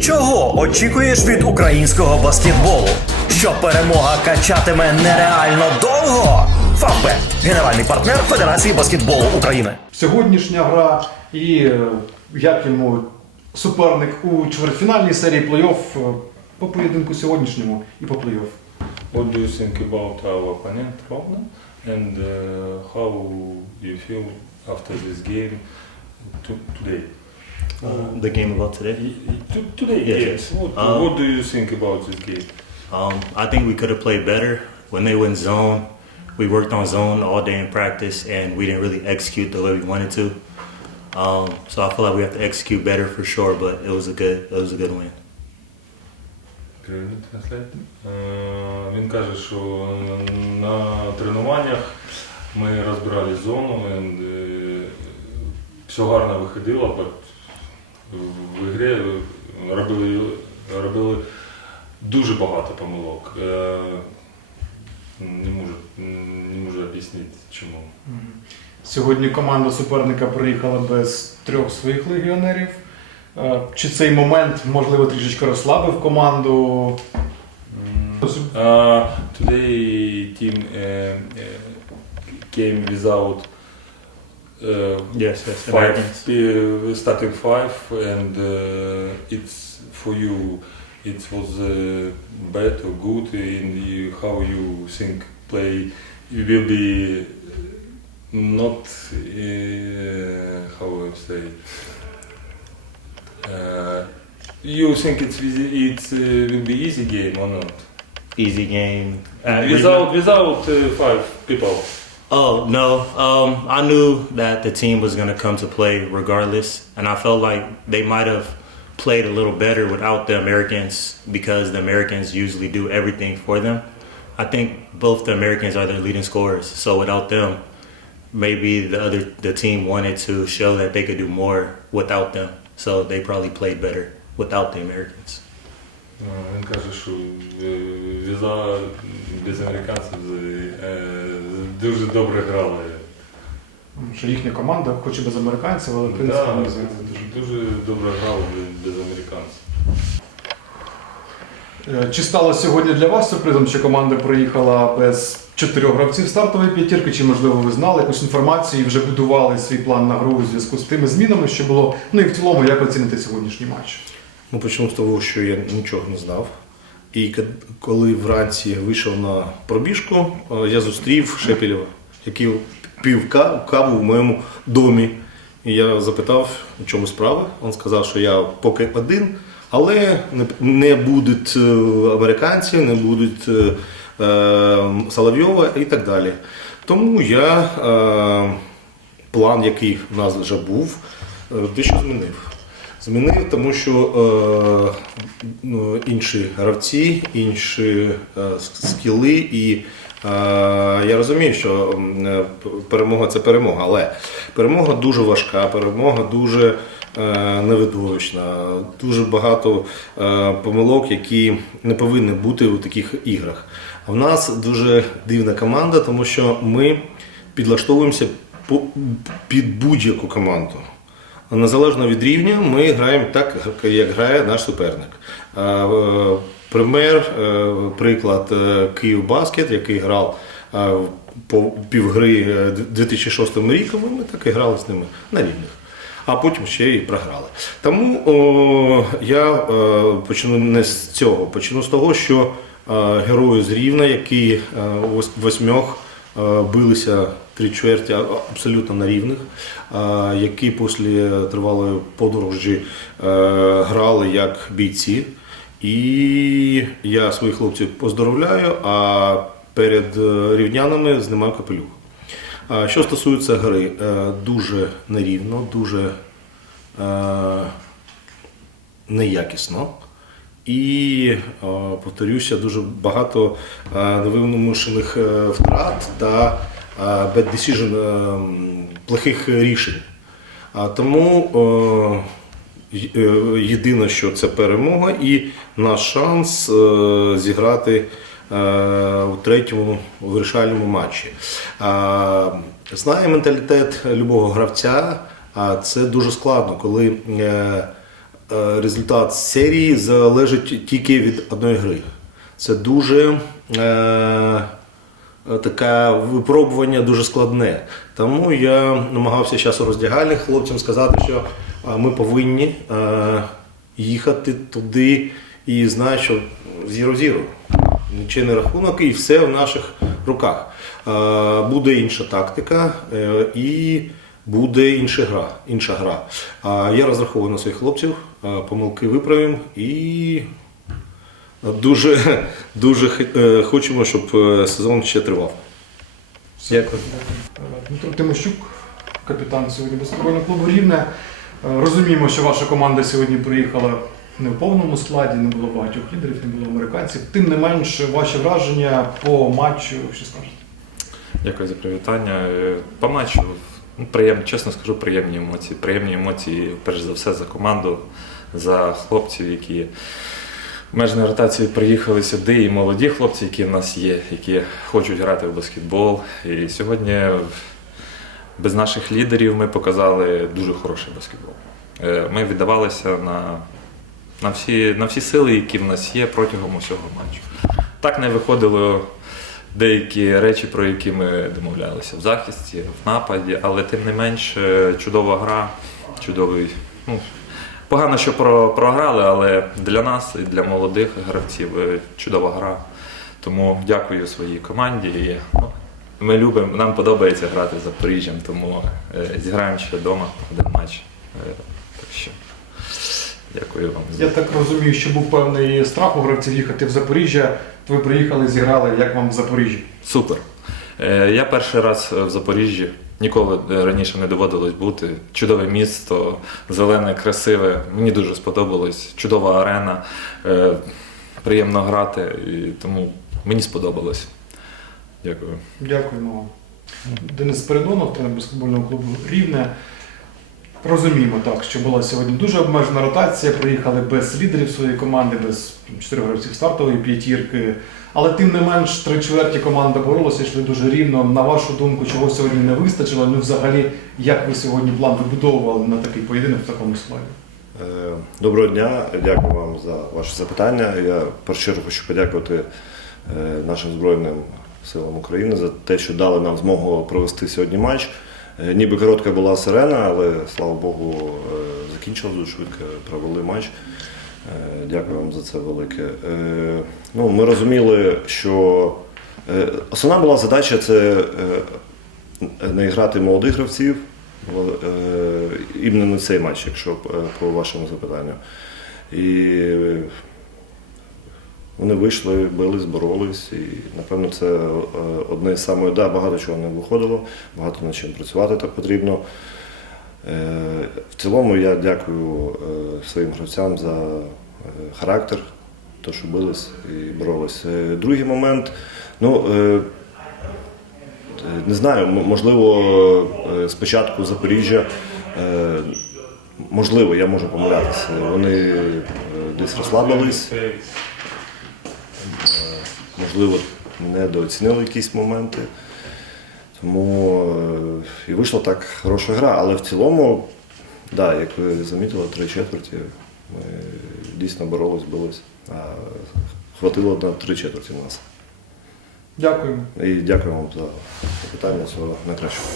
Чого очікуєш від українського баскетболу? Що перемога качатиме нереально довго? Фавбет – генеральний партнер Федерації баскетболу України. Сьогоднішня гра і е, як йому суперник у чвертьфінальній серії плей-офф е, по поєдинку сьогоднішньому і по плей-офф. What do you think about our opponent, Rovno? And uh, how you feel after this game today? Uh, the game about today. Y- y- to, today, Yes, yes. yes. What, Um, what do you think about this game? Um, I think we could have played better when they went zone. We worked on zone all day in practice, and we didn't really execute the way we wanted to. Um, so I feel like we have to execute better for sure. But it was a good, it was a good win. Can you translate? Е, Він каже, що на тренуваннях ми розбирали зону, and, е, все гарно виходило, but в ігрі робили, робили дуже багато помилок. Е, Не можу, не можу об'яснити чому. Сьогодні команда суперника приїхала без трьох своїх легіонерів. Е, Чи цей момент, можливо, трішечки розслабив команду? Uh, today team uh, came without uh, Yes, yes. five, uh, starting five, and uh, it's for you. It was uh, bad or good, in you, how you think play it will be not uh, how I say. Uh, you think it's easy, it uh, will be easy game or not? Easy game. Uh, Without without uh, five people. Oh no! Um, I knew that the team was going to come to play regardless, and I felt like they might have played a little better without the Americans because the Americans usually do everything for them. I think both the Americans are their leading scorers, so without them, maybe the other the team wanted to show that they could do more without them, so they probably played better without the Americans. Е, Він каже, що е, віза без американців е, дуже добре грали. Що їхня команда, хоч і без американців, але в принципі Да, дуже, дуже добре грали без американців. Е, Чи стало сьогодні для вас сюрпризом, що команда приїхала без чотирьох гравців стартової п'ятірки? Чи можливо ви знали якусь інформацію і вже будували свій план на гру у зв'язку з тими змінами, що було? Ну і в цілому, як оціните сьогоднішній матч? Ну, почну з того, що я нічого не знав. І коли вранці вийшов на пробіжку, е, я зустрів Шепелєва, який пив каву в моєму домі. І я запитав, у чому справа. Він сказав, що я поки один, але не, будуть е, американців, не будуть е, е, Соловйова і так далі. Тому я е, план, який в нас вже був, е, дещо змінив. Змінив, тому що е, ну, інші гравці, інші е, скіли, і е, я розумію, що е, перемога це перемога, але перемога дуже важка, перемога дуже е, невидовищна, дуже багато е, помилок, які не повинні бути у таких іграх. А в нас дуже дивна команда, тому що ми підлаштовуємося під будь-яку команду. Незалежно від рівня, ми граємо так, як грає наш суперник. Е, Пример, е, приклад е, Київ Баскет, який грав по півгри е, 2006 роком, ми так і грали з ними на рівних. А потім ще і програли. Тому о, я почну не з цього, почну з того, що е, герої з Рівна, вос- восьмьох билися три чверті абсолютно на рівних, е, які після тривалої подорожі е, грали як бійці. І я своїх хлопців поздоровляю, а перед е, рівнянами знімаю капелюх. Що стосується гри, е, дуже нерівно, дуже е, неякісно. І, е, повторюся, дуже багато е, невимушених е, втрат та bad decision, плохих рішень. Тому єдине, що це перемога і наш шанс зіграти у третьому вирішальному матчі. Знає менталітет любого гравця, а це дуже складно, коли результат серії залежить тільки від одної гри. Це дуже е, таке випробування дуже складне. Тому я намагався зараз у роздягальних хлопцям сказати, що е, ми повинні е, їхати туди і знаю, що зіро-зіро. Нічийний рахунок і все в наших руках. Е, Буде інша тактика е, і буде інша гра. Інша гра. А Я розраховую на своїх хлопців, е, помилки виправимо і дуже, дуже е, хочемо, щоб е, сезон ще тривав. Дякую. Дмитро Тимощук, капітан сьогодні баскетбольного клубу Рівне. Е, Розуміємо, що ваша команда сьогодні приїхала не в повному складі, не було багатьох лідерів, не було американців. Тим не менш, ваші враження по матчу, що скажете? Дякую за привітання. Е, По матчу, приємно, чесно скажу, приємні емоції. Приємні емоції, перш за все, за команду, за хлопців, які в межній ротації приїхали сюди, і молоді хлопці, які в нас є, які хочуть грати в баскетбол. І сьогодні без наших лідерів ми показали дуже хороший баскетбол. Е, Ми віддавалися на, на, всі, на всі сили, які в нас є протягом усього матчу. Так не виходило деякі речі, про які ми домовлялися в захисті, в нападі, але тим не менш чудова гра, чудовий. Ну, погано, що про, програли, але для нас і для молодих гравців е, чудова гра. Тому дякую своїй команді. І, ну, ми любимо, нам подобається грати з Запоріжжям, тому е, зіграємо ще вдома один матч. Е, так що дякую вам за Я так розумію, що був певний страх у гравців їхати в Запоріжжя. Ви приїхали, зіграли, як вам в Запоріжжі? Супер. Е, Я перший раз е, в Запоріжжі. Ніколи е, раніше не доводилось бути. Чудове місто, зелене, красиве. Мені дуже сподобалось. Чудова арена. Приємно грати, і тому мені сподобалось. Дякую. Дякуємо вам. Денис Спиридонов, тренер баскетбольного клубу Рівне. Розуміємо так, що була сьогодні дуже обмежена ротація. Приїхали без лідерів своєї команди, без чотирьох гравців стартової п'ятірки. Але тим не менш, три чверті команда боролася, йшли дуже рівно. На вашу думку, чого сьогодні не вистачило? Ну, взагалі, як ви сьогодні план вибудовували на такий поєдинок в такому складі? Е, Доброго дня, дякую вам за ваше запитання. Я першу хочу подякувати е, нашим Збройним силам України за те, що дали нам змогу провести сьогодні матч. Е, Ніби коротка була сирена, але слава Богу, е, закінчилось дуже швидко, провели матч. Е, Дякую вам за це велике. Ну, ми розуміли, що основна була задача це не грати молодих гравців, іменно на цей матч, якщо по вашому запитанню. І вони вийшли, бились, боролись, і напевно це е, одне з самих, да, багато чого не виходило, багато над чим працювати так потрібно. Е, В цілому я дякую е, своїм гравцям за характер, то, що бились і боролись. Другий момент, ну, не знаю, можливо, спочатку Запоріжжя, можливо, я можу помилятися. Вони десь розслабились, можливо, недооцінили якісь моменти. Тому е, і вийшла так хороша гра. Але в цілому, да, як ви замітили, три четверті ми дійсно боролись, бились. А хватило на три четверті нас. Дякуємо. І дякую вам за питання. Всього найкращого.